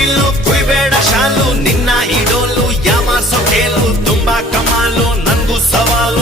style ಕುಯ್ಬೇಡ ಶಾಲು ನಿನ್ನ ಇಡೋಲು ಯಾಮಾರ್ಸೋ ಕೇಳು ತುಂಬಾ ಕಮಾಲು ನನ್ಗೂ ಸವಾಲು